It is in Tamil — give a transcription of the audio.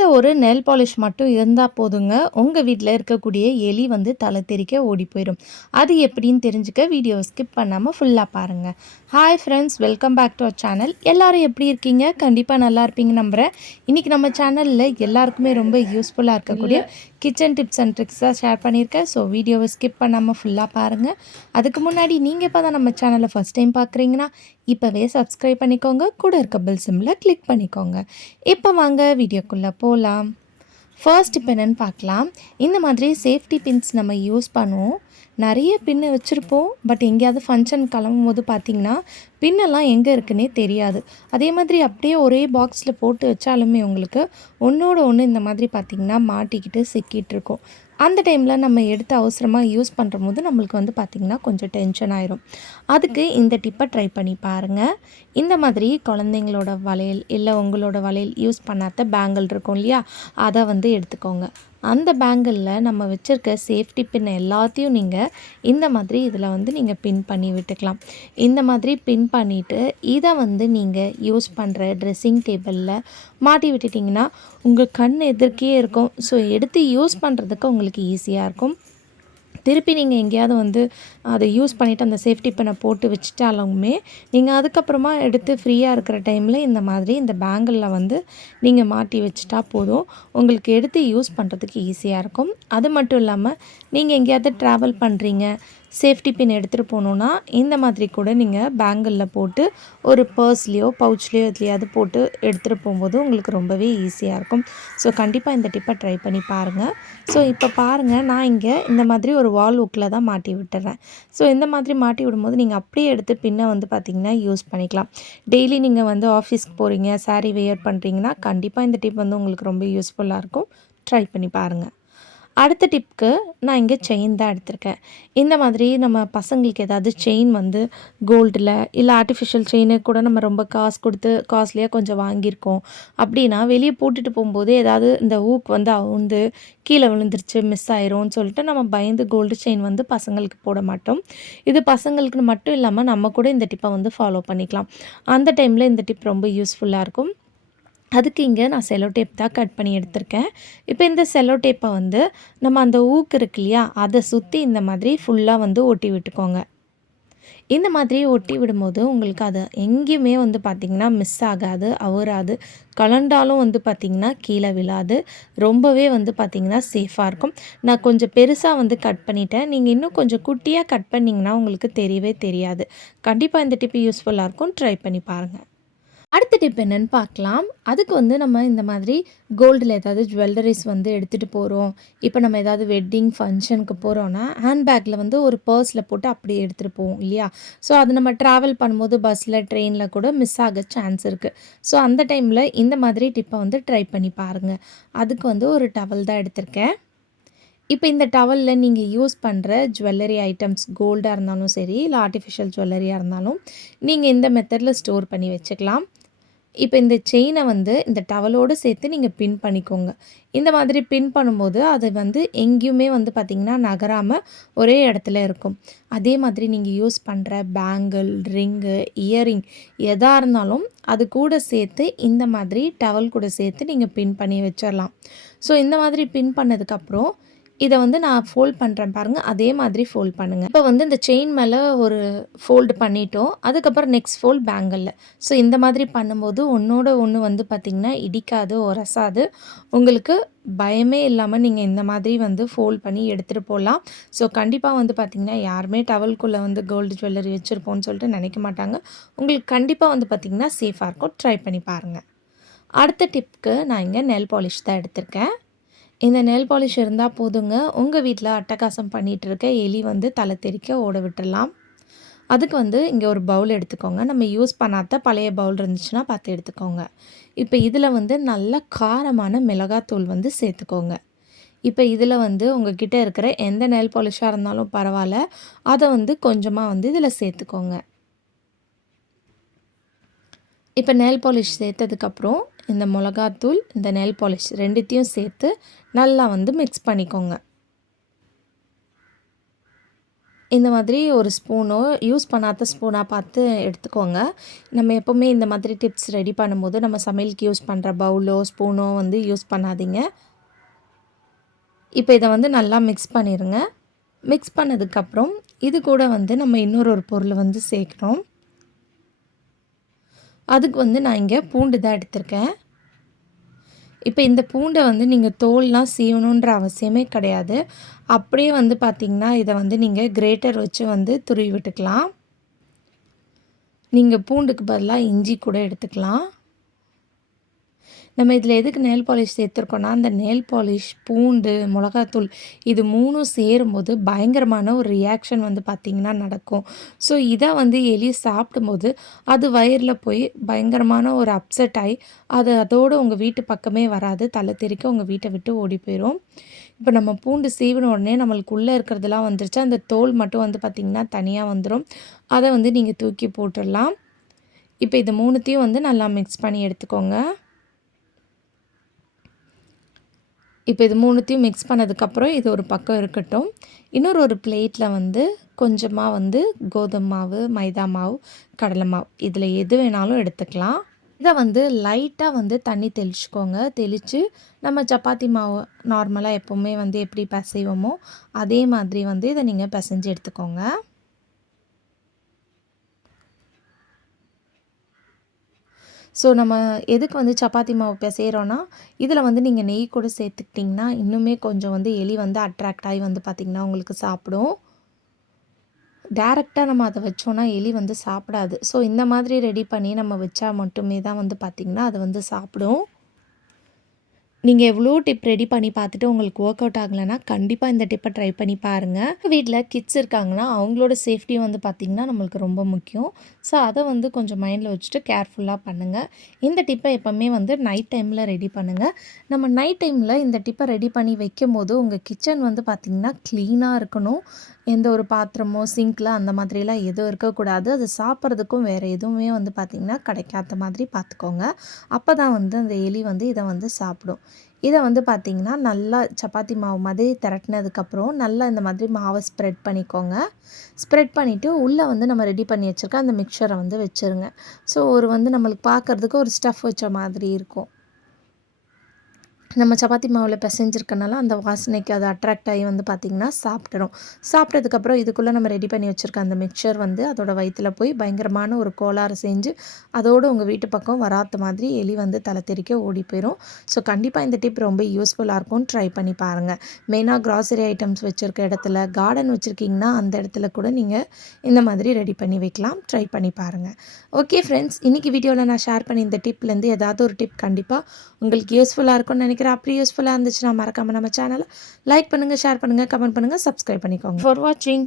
இந்த ஒரு நெயில் பாலிஷ் மட்டும் இருந்தா போதுங்க, உங்க வீட்ல இருக்கக்கூடிய எலி வந்து தல தெறிக்க ஓடி போயிரும். அது எப்படின்னு தெரிஞ்சுக்க வீடியோவ ஸ்கிப் பண்ணாம ஃபுல்லா பாருங்க. Hi friends, welcome back to our channel. எல்லாரும் எப்படி இருக்கீங்க? கண்டிப்பா நல்லா இருப்பீங்கன்னு நம்புறேன். இன்னைக்கு நம்ம சேனல்ல எல்லாருக்குமே ரொம்ப யூஸ்ஃபுல்லா இருக்கக்கூடிய கிச்சன் டிப்ஸ் அண்ட் ட்ரிக்ஸ் தான் ஷேர் பண்ணியிருக்கேன். ஸோ வீடியோவை ஸ்கிப் பண்ணாம ஃபுல்லா பாருங்க. அதுக்கு முன்னாடி நீங்க இப்போ தான் நம்ம சேனலை ஃபர்ஸ்ட் டைம் பார்க்குறீங்கன்னா, இப்போவே சப்ஸ்கிரைப் பண்ணிக்கோங்க. கூட இருக்க பெல் சிம்ல கிளிக் பண்ணிக்கோங்க. இப்போ வாங்க வீடியோக்குள்ளே போகலாம். ஃபர்ஸ்ட் இப்போ என்னென்னு பார்க்கலாம். இந்த மாதிரி சேஃப்டி பின்ஸ் நம்ம யூஸ் பண்ணுவோம். நிறைய பின்னு வச்சுருப்போம். பட் எங்கேயாவது ஃபங்க்ஷன் கிளம்பும்போது பார்த்திங்கன்னா பின்னெல்லாம் எங்கே இருக்குன்னே தெரியாது. அதே மாதிரி அப்படியே ஒரே பாக்ஸில் போட்டு வச்சாலுமே உங்களுக்கு ஒன்றோட ஒன்று இந்த மாதிரி பார்த்திங்கன்னா மாட்டிக்கிட்டு சிக்கிட்டு இருக்கும். அந்த டைமில் நம்ம எடுத்து அவசரமாக யூஸ் பண்ணுறம்போது நம்மளுக்கு வந்து பார்த்திங்கன்னா கொஞ்சம் டென்ஷன் ஆயிரும். அதுக்கு இந்த டிப்பை ட்ரை பண்ணி பாருங்கள். இந்த மாதிரி குழந்தைங்களோட வளையல் இல்லை உங்களோட வளையல் யூஸ் பண்ணாத பேங்கிள் இருக்கும் இல்லையா, அதை வந்து எடுத்துக்கோங்க. அந்த பேங்கிளில் நம்ம வச்சுருக்க சேஃப்டி பின் எல்லாத்தையும் நீங்கள் இந்த மாதிரி இதில் வந்து நீங்கள் பின் பண்ணி விட்டுக்கலாம். இந்த மாதிரி பின் பண்ணிவிட்டு இதை வந்து நீங்கள் யூஸ் பண்ணுற ட்ரெஸ்ஸிங் டேபிளில் மாட்டி விட்டுட்டிங்கன்னா உங்கள் கண் எதிர்க்கே இருக்கும். ஸோ எடுத்து யூஸ் பண்ணுறதுக்கு உங்களுக்கு ஈஸியாக இருக்கும். திருப்பி நீங்கள் எங்கேயாவது வந்து அதை யூஸ் பண்ணிவிட்டு அந்த சேஃப்டி பின்னை போட்டு வச்சுட்டாலுமே நீங்கள் அதுக்கப்புறமா எடுத்து ஃப்ரீயாக இருக்கிற டைமில் இந்த மாதிரி இந்த பேங்கிளில் வந்து நீங்கள் மாட்டி வச்சுட்டா போதும். உங்களுக்கு எடுத்து யூஸ் பண்ணுறதுக்கு ஈஸியாக இருக்கும். அது மட்டும் இல்லாமல் நீங்கள் எங்கேயாவது ட்ராவல் பண்ணுறீங்க, சேஃப்டி பின் எடுத்துகிட்டு போகணுன்னா இந்த மாதிரி கூட நீங்கள் பேங்கிளில் போட்டு ஒரு பர்ஸ்லேயோ பவுச்லேயோ எதுலையாவது போட்டு எடுத்துகிட்டு போகும்போது உங்களுக்கு ரொம்பவே ஈஸியாக இருக்கும். ஸோ கண்டிப்பாக இந்த டிப்பை ட்ரை பண்ணி பாருங்கள். ஸோ இப்போ பாருங்கள், நான் இங்கே இந்த மாதிரி ஒரு வால் ஹுக்கில் தான் மாட்டி விட்டுறேன். ஸோ இந்த மாதிரி மாட்டி விடும்போது நீங்கள் அப்படியே எடுத்து பின்னை வந்து பார்த்திங்கன்னா யூஸ் பண்ணிக்கலாம். டெய்லி நீங்கள் வந்து ஆஃபீஸ்க்கு போகிறீங்க, சாரீ வெயர் பண்ணுறீங்கன்னா கண்டிப்பாக இந்த டிப் வந்து உங்களுக்கு ரொம்ப யூஸ்ஃபுல்லாக இருக்கும். ட்ரை பண்ணி பாருங்கள். அடுத்த டிப்க்கு நான் இங்கே செயின் தான் எடுத்திருக்கேன். இந்த மாதிரி நம்ம பசங்களுக்கு ஏதாவது செயின் வந்து கோல்டில் இல்லை ஆர்டிஃபிஷியல் செயினு கூட நம்ம ரொம்ப காசு கொடுத்து காஸ்ட்லியாக கொஞ்சம் வாங்கியிருக்கோம் அப்படின்னா வெளியே போட்டுட்டு போகும்போது ஏதாவது இந்த ஊக் வந்து அவுந்து கீழே விழுந்துருச்சு, மிஸ் ஆயிரும்னு சொல்லிட்டு நம்ம பயந்து கோல்டு செயின் வந்து பசங்களுக்கு போட மாட்டோம். இது பசங்களுக்கு மட்டும் இல்லாமல் நம்ம கூட இந்த டிப்பை வந்து ஃபாலோ பண்ணிக்கலாம். அந்த டைமில் இந்த டிப் ரொம்ப யூஸ்ஃபுல்லாக இருக்கும். அதுக்கு இங்கே நான் செல்லோ டேப் தான் கட் பண்ணி எடுத்திருக்கேன். இப்போ இந்த செல்லோ டேப்பை வந்து நம்ம அந்த ஊக்கு இருக்கு இல்லையா, அதை சுற்றி இந்த மாதிரி ஃபுல்லாக வந்து ஒட்டி விட்டுக்கோங்க. இந்த மாதிரி ஒட்டி விடும்போது உங்களுக்கு அது எங்கேயுமே வந்து பார்த்திங்கன்னா மிஸ் ஆகாது, அவராது, கலண்டாலும் வந்து பார்த்திங்கன்னா கீழே விழாது. ரொம்பவே வந்து பார்த்திங்கன்னா சேஃபாக இருக்கும். நான் கொஞ்சம் பெருசாக வந்து கட் பண்ணிட்டேன். நீங்கள் இன்னும் கொஞ்சம் குட்டியாக கட் பண்ணிங்கன்னா உங்களுக்கு தெரியவே தெரியாது. கண்டிப்பாக இந்த டிப் யூஸ்ஃபுல்லாக இருக்கும். ட்ரை பண்ணி பாருங்கள். அடுத்த டிப் என்னென்னு பார்க்கலாம். அதுக்கு வந்து நம்ம இந்த மாதிரி கோல்டில் ஏதாவது ஜுவல்லரிஸ் வந்து எடுத்துகிட்டு போகிறோம். இப்போ நம்ம ஏதாவது வெட்டிங் ஃபங்க்ஷனுக்கு போகிறோன்னா ஹேண்ட்பேக்கில் வந்து ஒரு பர்ஸில் போட்டு அப்படியே எடுத்துகிட்டு போவோம் இல்லையா. ஸோ அது நம்ம ட்ராவல் பண்ணும்போது பஸ்ஸில் ட்ரெயினில் கூட மிஸ் ஆக சான்ஸ் இருக்குது. ஸோ அந்த டைமில் இந்த மாதிரி டிப்பை வந்து ட்ரை பண்ணி பாருங்கள். அதுக்கு வந்து ஒரு டவல் தான் எடுத்திருக்கேன். இப்போ இந்த டவலில் நீங்கள் யூஸ் பண்ணுற ஜுவல்லரி ஐட்டம்ஸ் கோல்டாக இருந்தாலும் சரி இல்லை ஆர்டிஃபிஷியல் ஜுவல்லரியாக இருந்தாலும் நீங்கள் இந்த மெத்தடில் ஸ்டோர் பண்ணி வச்சுக்கலாம். இப்போ இந்த செயினை வந்து இந்த டவலோடு சேர்த்து நீங்கள் பின் பண்ணிக்கோங்க. இந்த மாதிரி பின் பண்ணும்போது அது வந்து எங்கேயுமே வந்து பார்த்திங்கன்னா நகராமல் ஒரே இடத்துல இருக்கும். அதே மாதிரி நீங்கள் யூஸ் பண்ணுற பேங்கிள், ரிங்கு, இயரிங் எதாக இருந்தாலும் அது கூட சேர்த்து இந்த மாதிரி டவல் கூட சேர்த்து நீங்கள் பின் பண்ணி வச்சிடலாம். ஸோ இந்த மாதிரி பின் பண்ணதுக்கப்புறம் இதை வந்து நான் ஃபோல்ட் பண்ணுறேன் பாருங்கள், அதே மாதிரி ஃபோல்ட் பண்ணுங்கள். இப்போ வந்து இந்த செயின் மேலே ஒரு ஃபோல்டு பண்ணிட்டோம். அதுக்கப்புறம் நெக்ஸ்ட் ஃபோல்ட் பேங்கிளில். ஸோ இந்த மாதிரி பண்ணும்போது ஒன்றோட ஒன்று வந்து பார்த்திங்கன்னா இடிக்காது, உரசாது. உங்களுக்கு பயமே இல்லாமல் நீங்கள் இந்த மாதிரி வந்து ஃபோல்ட் பண்ணி எடுத்துகிட்டு போகலாம். ஸோ கண்டிப்பாக வந்து பார்த்திங்கன்னா யாருமே டவல்குள்ளே வந்து கோல்டு ஜுவல்லரி வச்சுருப்போம்னு சொல்லிட்டு நினைக்க மாட்டாங்க. உங்களுக்கு கண்டிப்பாக வந்து பார்த்திங்கன்னா சேஃபாக இருக்கும். ட்ரை பண்ணி பாருங்கள். அடுத்த டிப்க்கு நான் இங்கே நெயில் பாலிஷ் தான் எடுத்திருக்கேன். இந்த நெயில் பாலிஷ் இருந்தால் போதுங்க, உங்கள் வீட்டில் அட்டகாசம் பண்ணிகிட்டு இருக்க எலி வந்து தலை தெறிக்க ஓட விட்டுடலாம். அதுக்கு வந்து இங்கே ஒரு பவுல் எடுத்துக்கோங்க. நம்ம யூஸ் பண்ணாத பழைய பவுல் இருந்துச்சுன்னா பார்த்து எடுத்துக்கோங்க. இப்போ இதில் வந்து நல்ல காரமான மிளகாத்தூள் வந்து சேர்த்துக்கோங்க. இப்போ இதில் வந்து உங்கள் கிட்டே இருக்கிற எந்த நெயில் பாலிஷாக இருந்தாலும் பரவாயில்ல, அதை வந்து கொஞ்சமாக வந்து இதில் சேர்த்துக்கோங்க. இப்போ நெயில் பாலிஷ் சேர்த்ததுக்கப்புறம் இந்த மிளகாத்தூள், இந்த நெயில் பாலிஷ் ரெண்டுத்தையும் சேர்த்து நல்லா வந்து மிக்ஸ் பண்ணிக்கோங்க. இந்த மாதிரி ஒரு ஸ்பூனோ யூஸ் பண்ணாத ஸ்பூனாக பார்த்து எடுத்துக்கோங்க. நம்ம எப்போவுமே இந்த மாதிரி டிப்ஸ் ரெடி பண்ணும்போது நம்ம சமையலுக்கு யூஸ் பண்ணுற பவுலோ ஸ்பூனோ வந்து யூஸ் பண்ணாதீங்க. இப்போ இதை வந்து நல்லா மிக்ஸ் பண்ணிடுங்க. மிக்ஸ் பண்ணதுக்கப்புறம் இது கூட வந்து நம்ம இன்னொரு பொருள் வந்து சேர்க்குறோம். அதுக்கு வந்து நான் இங்கே பூண்டு தான் எடுத்திருக்கேன். இப்போ இந்த பூண்டை வந்து நீங்கள் தோல்லாம் சீவணுன்ற அவசியமே கிடையாது. அப்படியே வந்து பார்த்திங்கன்னா இதை வந்து நீங்கள் கிரேட்டர் வச்சு வந்து துருவி விட்டுக்கலாம். நீங்கள் பூண்டுக்கு பதிலாக இஞ்சி கூட எடுத்துக்கலாம். நம்ம இதில் எதுக்கு நெயில் பாலிஷ் சேர்த்துருக்கோன்னா, அந்த நெயில் பாலிஷ், பூண்டு, மிளகாத்தூள் இது 3ம் சேரும்போது பயங்கரமான ஒரு ரியாக்ஷன் வந்து பார்த்திங்கன்னா நடக்கும். ஸோ இதை வந்து எலி சாப்பிடும்போது அது வயிறில் போய் பயங்கரமான ஒரு அப்செட் ஆகி அதோடு உங்கள் வீட்டு பக்கமே வராது. தலை தெறிக்க உங்கள் வீட்டை விட்டு ஓடி போயிடும். இப்போ நம்ம பூண்டு சீவின உடனே நம்மளுக்கு உள்ளே இருக்கிறதெல்லாம் வந்துருச்சு. அந்த தோல் மட்டும் வந்து பார்த்திங்கன்னா தனியாக வந்துடும். அதை வந்து நீங்கள் தூக்கி போட்டுடலாம். இப்போ இது 3த்தையும் வந்து நல்லா மிக்ஸ் பண்ணி எடுத்துக்கோங்க. இப்போ இது 3த்தையும் மிக்ஸ் பண்ணதுக்கப்புறம் இது ஒரு பக்கம் இருக்கட்டும். இன்னொரு பிளேட்டில் வந்து கொஞ்சமாக வந்து கோதுமை மாவு, மைதா மாவு, கடலை மாவு இதில் எது வேணாலும் எடுத்துக்கலாம். இதை வந்து லைட்டாக வந்து தண்ணி தெளிச்சுக்கோங்க. தெளித்து நம்ம சப்பாத்தி மாவு நார்மலாக எப்போவுமே வந்து எப்படி பிசைவோமோ அதே மாதிரி வந்து இதை நீங்கள் பிசைஞ்சு எடுத்துக்கோங்க. ஸோ நம்ம எதுக்கு வந்து சப்பாத்தி மாவு பிசைகிறோன்னா, இதில் வந்து நீங்கள் நெய் கூட சேர்த்துக்கிட்டிங்கன்னா இன்னுமே கொஞ்சம் வந்து எலி வந்து அட்ராக்ட் ஆகி வந்து பார்த்திங்கன்னா உங்களுக்கு சாப்பிடும். டைரெக்டாக நம்ம அதை வச்சோன்னா எலி வந்து சாப்பிடாது. ஸோ இந்த மாதிரி ரெடி பண்ணி நம்ம வச்சா மட்டுமே தான் வந்து பார்த்திங்கன்னா அது வந்து சாப்பிடும். நீங்கள் எவ்வளோ டிப் ரெடி பண்ணி பார்த்துட்டு உங்களுக்கு ஒர்க் அவுட் ஆகலைன்னா கண்டிப்பாக இந்த டிப்பை ட்ரை பண்ணி பாருங்கள். வீட்டில் கிட்ஸ் இருக்காங்கன்னா அவங்களோட சேஃப்டியும் வந்து பார்த்திங்கன்னா நம்மளுக்கு ரொம்ப முக்கியம். ஸோ அதை வந்து கொஞ்சம் மைண்டில் வச்சுட்டு கேர்ஃபுல்லாக பண்ணுங்கள். இந்த டிப்பை எப்போவுமே வந்து நைட் டைமில் ரெடி பண்ணுங்கள். நம்ம நைட் டைமில் இந்த டிப்பை ரெடி பண்ணி வைக்கும் போது உங்கள் கிச்சன் வந்து பார்த்திங்கன்னா க்ளீனாக இருக்கணும். எந்த ஒரு பாத்திரமோ சிங்கில் அந்த மாதிரிலாம் எதுவும் இருக்கக்கூடாது. அது சாப்பிட்றதுக்கும் வேறு எதுவுமே வந்து பார்த்திங்கன்னா கிடைக்காத மாதிரி பார்த்துக்கோங்க. அப்போ தான் வந்து அந்த எலி வந்து இதை வந்து சாப்பிடும். இதை வந்து பார்த்திங்கன்னா நல்லா சப்பாத்தி மாவு மாதிரி திரட்டினதுக்கப்புறம் நல்லா இந்த மாதிரி மாவை ஸ்ப்ரெட் பண்ணிக்கோங்க. ஸ்ப்ரெட் பண்ணிவிட்டு உள்ளே வந்து நம்ம ரெடி பண்ணி வச்சுருக்க அந்த மிக்சரை வந்து வச்சுருங்க. ஸோ ஒரு வந்து நம்மளுக்கு பார்க்குறதுக்கு ஒரு ஸ்டஃப் வச்ச மாதிரி இருக்கும். நம்ம சப்பாத்தி மாவில் பிசைஞ்சிருக்கனால அந்த வாசனைக்கு அது அட்ராக்ட் ஆகி வந்து பார்த்திங்கன்னா சாப்பிட்டுரும். சாப்பிட்டதுக்கப்புறம் இதுக்குள்ளே நம்ம ரெடி பண்ணி வச்சுருக்க அந்த மிக்சர் வந்து அதோட வயிற்றில் போய் பயங்கரமான ஒரு கோளாறு செஞ்சு அதோடு உங்கள் வீட்டு பக்கம் வராத மாதிரி எலி வந்து தலை தெறிக்க ஓடி போயிடும். ஸோ கண்டிப்பாக இந்த டிப் ரொம்ப யூஸ்ஃபுல்லாக இருக்கும். ட்ரை பண்ணி பாருங்கள். மெயினாக க்ராசரி ஐட்டம்ஸ் வச்சுருக்க இடத்துல, கார்டன் வச்சுருக்கீங்கன்னா அந்த இடத்துல கூட நீங்கள் இந்த மாதிரி ரெடி பண்ணி வைக்கலாம். ட்ரை பண்ணி பாருங்கள். ஓகே ஃப்ரெண்ட்ஸ், இன்றைக்கி வீடியோவில் நான் ஷேர் பண்ணி இந்த டிப்லேருந்து ஏதாவது ஒரு டிப் கண்டிப்பாக உங்களுக்கு யூஸ்ஃபுல்லாக இருக்கும்னு நினைக்கிறேன். அப்படி யூஸ்ஃபுல்லாக இருந்துச்சுன்னா மறக்காமல் நம்ம சேனலை லைக் பண்ணுங்கள், ஷேர் பண்ணுங்கள், கமெண்ட் பண்ணுங்கள், சப்ஸ்கிரைப் பண்ணிக்கோங்க. ஃபார் வாட்சிங்.